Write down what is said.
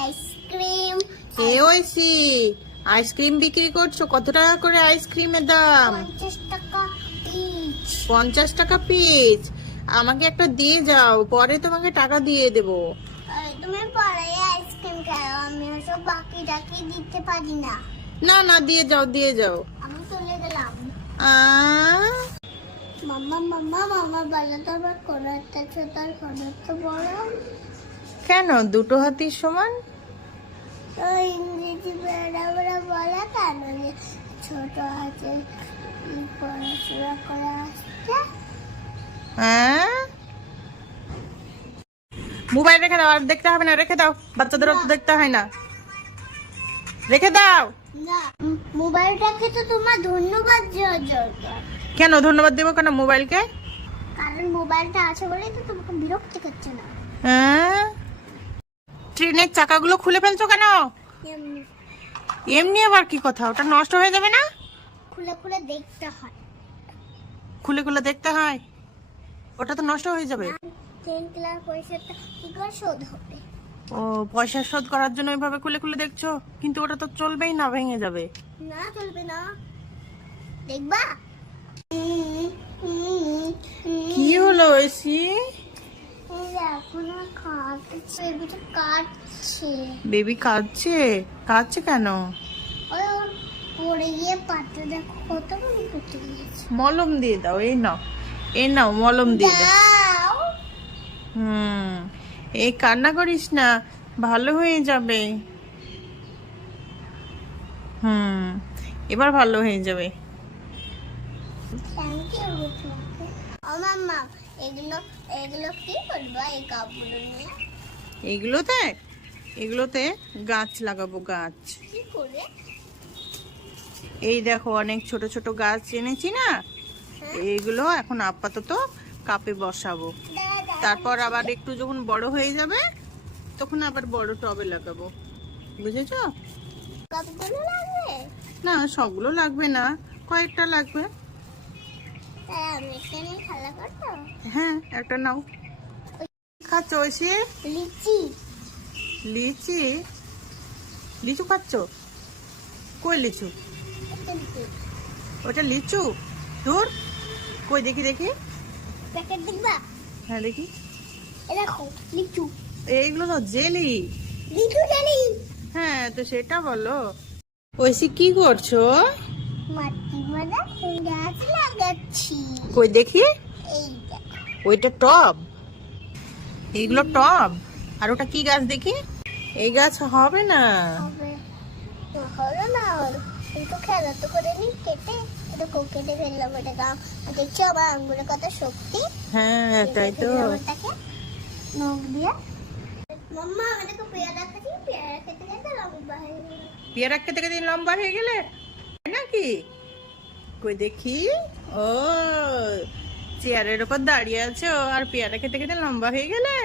Ice cream ওইসি? Ice cream বিক্রি করছ? কত টাকা করে আইসক্রিমের দাম? পঞ্চাশ টাকা পিস আমাকে একটা দিয়ে যাও পরে তোমাকে টাকা দিয়ে দেবো। তুমি পরে আইসক্রিম খাও আমি ওসব বাকি টাকি দিতে পারি না। না না দিয়ে যাও দিয়ে যাও। আমি চলে গেলাম। মাম্মা মাম্মা মামা বলো তো আমার কোনো একটা ছোট আর কোনো একটা বড়। কেন? দুটো হাতির সমান? ইংরেজি ম্যাডামরা বলে কেন ছোট আছে পড়াশোনা করে আসছে? হ্যাঁ? মোবাইল রেখে দাও আর দেখতে হবে না রেখে দাও। বাচ্চাদের অত দেখতে হয় না। রেখে দাও। মোবাইলটাকে তো তোমার ধন্যবাদ দেওয়া দরকার। কেন ধন্যবাদ দেবো কেন মোবাইলকে? কারণ মোবাইলটা আছে বলেই তো তোমাকে বিরক্তি করছে না। হ্যাঁ? ট্রেনের চাকাগুলো খুলে ফেলছো কেন? এমনি। আবার কি কথা? ওটা নষ্ট হয়ে যাবে না? খুলে খুলে দেখতে হয়। খুলে খুলে দেখতে হয়? ওটা তো নষ্ট হয়ে যাবে। ও পয়সা শোধ করার জন্য ওইভাবে খুলে খুলে দেখছ? কিন্তু ওটা তো চলবেই না ভেঙে যাবে। না চলবে না। দেখবা? কি হলো এসি? বেবি কাঁদছে। কাঁদছে। কেন? পড়ে গিয়ে পাটা দেখো কত মনে করতে গিয়েছে। মলম দিয়ে দাও এই নাও এই নাও মলম দিয়ে দাও। হুম এই কান্না করিস না ভালো হয়ে যাবে। হুম এবার ভালো হয়ে যাবে। ও মাম্মা। এগুলো এগুলো কি করব এই কাপড় নিয়ে। এইগুলোতে এগুলোতে গাছ লাগাবো গাছ। কি করে? এই দেখো অনেক ছোট ছোট গাছ এনেছি না? এইগুলো এখন আপাতত কাপে বসাবো। তারপর আবার একটু যখন বড় হয়ে যাবে তখন আবার বড় টবে লাগাবো। বুঝেছ? না সবগুলো লাগবে না। কয়েকটা লাগবে তাই আমি এখানে খেলা করতো হ্যাঁ একটা নাও। খাচ্ছ ঐশী? লিচি। লিচি? লিচু খাচ্ছ? কই লিচু? ওটা লিচু? দূর কই দেখি দেখি। প্যাকেট দেখবা? হ্যাঁ দেখি। দেখো লিচু। এইগুলো তো জেলি। লিচু জানি হ্যাঁ তো সেটা বলো। ঐশী কি করছ? কই দেখি? ওইটা টব। এইগুলো টব। আর ওটা কি গাছ দেখি? এই গাছ হবে না। হ্যাঁ তাই তো। পেয়ারা খেতে খেতে লম্বা হয়ে গেল? নাকি কই দেখি? ও, চেয়ারের উপর দাঁড়িয়ে আছো আর পেয়ারা খেতে খেতে লম্বা হয়ে গেলে?